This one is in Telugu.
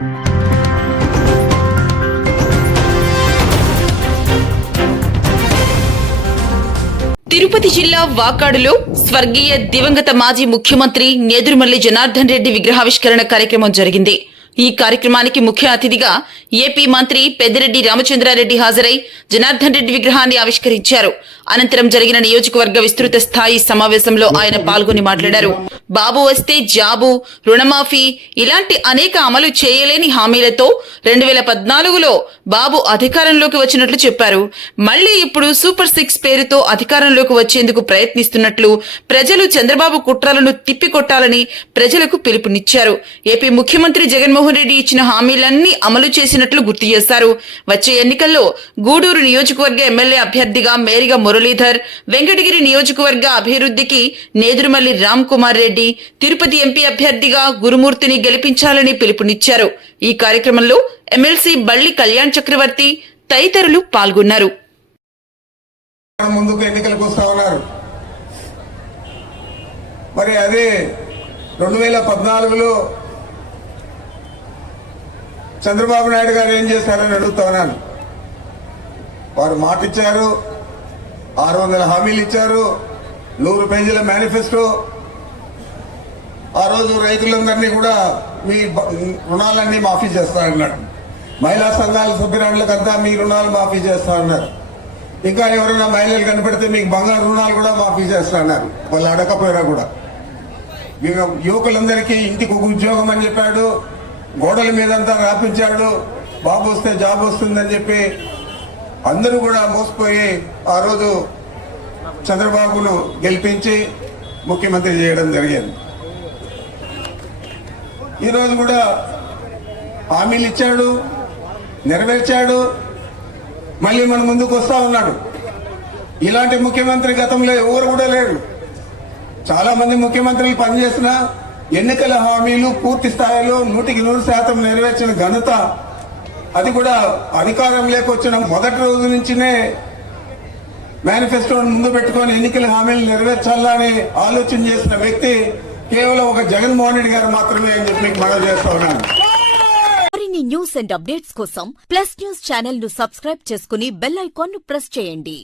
తిరుపతి జిల్లా వాకాడులో స్వర్గీయ దివంగత మాజీ ముఖ్యమంత్రి నేదురుమల్లి జనార్దన్ రెడ్డి విగ్రహావిష్కరణ కార్యక్రమం జరిగింది. ఈ కార్యక్రమానికి ముఖ్య అతిథిగా ఏపీ మంత్రి పెద్దిరెడ్డి రామచంద్రారెడ్డి హాజరై జనార్దన్ రెడ్డి విగ్రహాన్ని ఆవిష్కరించారు. అనంతరం జరిగిన నియోజకవర్గ విస్తృత స్థాయి సమావేశంలో ఆయన పాల్గొని మాట్లాడారు. బాబు వస్తే జాబు రుణమాఫీ ఇలాంటి అనేక అమలు చేయలేని హామీలతో రెండు వేల పద్నాలుగులో బాబు అధికారంలోకి వచ్చినట్లు చెప్పారు. మళ్ళీ ఇప్పుడు సూపర్ సిక్స్ పేరుతో అధికారంలోకి వచ్చేందుకు ప్రయత్నిస్తున్నట్లు ప్రజలు చంద్రబాబు కుట్రలను తిప్పికొట్టాలని ప్రజలకు పిలుపునిచ్చారు. ఏపీ ముఖ్యమంత్రి జగన్మోహన్ రెడ్డి ఇచ్చిన హామీలన్నీ అమలు చేసినట్లు గుర్తు చేశారు. వచ్చే ఎన్నికల్లో గూడూరు నియోజకవర్గ ఎమ్మెల్యే అభ్యర్థిగా మేరిగా మురళీధర్ వెంకటగిరి నియోజకవర్గ అభివృద్ధికి నేదురుమల్లి రామ్ కుమార్ రెడ్డి తిరుపతి ఎంపీ అభ్యర్థిగా గురుమూర్తిని గెలిపించాలని పిలుపునిచ్చారు. ఈ కార్యక్రమంలో ఎమ్మెల్సీ బళ్ళి కళ్యాణ్ చక్రవర్తి తదితరులు పాల్గొన్నారు. ముందుకు ఎన్నికలకు వస్తా ఉన్నారు. మరి అదే రెండు వేల పద్నాలుగులో చంద్రబాబు నాయుడు గారు ఏం చేశారని అడుగుతా ఉన్నాను. వారు మాట ఇచ్చారు ఆరు వందల హామీలు ఇచ్చారు నూరు పేజీల మేనిఫెస్టో ఆ రోజు రైతులందరినీ కూడా మీ బ- రుణాలన్నీ మాఫీ చేస్తారన్నాడు మహిళా సంఘాల సభ్యురాళ్ళకంతా మీ రుణాలు మాఫీ చేస్తారన్నారు ఇంకా ఎవరైనా మహిళలు కనిపెడితే మీకు బంగారు రుణాలు కూడా మాఫీ చేస్తారన్నారు వాళ్ళు అడగకపోయారా కూడా. ఇక యువకులందరికీ ఇంటికి ఒక ఉద్యోగం అని చెప్పాడు. గోడల మీదంతా రాపించాడు. బాబు వస్తే జాబ్ వస్తుందని చెప్పి అందరూ కూడా మోసపోయి ఆ రోజు చంద్రబాబును గెలిపించి ముఖ్యమంత్రి చేయడం జరిగింది. ఈరోజు కూడా హామీలు ఇచ్చాడు నెరవేర్చాడు మళ్ళీ మన ముందుకు వస్తా ఉన్నాడు. ఇలాంటి ముఖ్యమంత్రి గతంలో ఎవరు కూడా లేరు. చాలా మంది ముఖ్యమంత్రులు పనిచేసిన ఎన్నికల హామీలు పూర్తి స్థాయిలో నూటికి నూరు శాతం నెరవేర్చిన ఘనత అది కూడా అధికారం లేకొచ్చిన మొదటి రోజు నుంచినే మేనిఫెస్టోను ముందు పెట్టుకొని ఎన్నికల హామీలు నెరవేర్చాలని ఆలోచన చేసిన వ్యక్తి కేవలం ఒక జగన్మోహన్ రెడ్డి గారు మాత్రమే అని చెప్పి మీకు మనవి చేస్తా ఉన్నాను. మరిన్ని న్యూస్ అండ్ అప్డేట్స్ కోసం ప్లస్ న్యూస్ ఛానల్ను సబ్స్క్రైబ్ చేసుకుని బెల్ ఐకాన్ను ప్రెస్ చేయండి.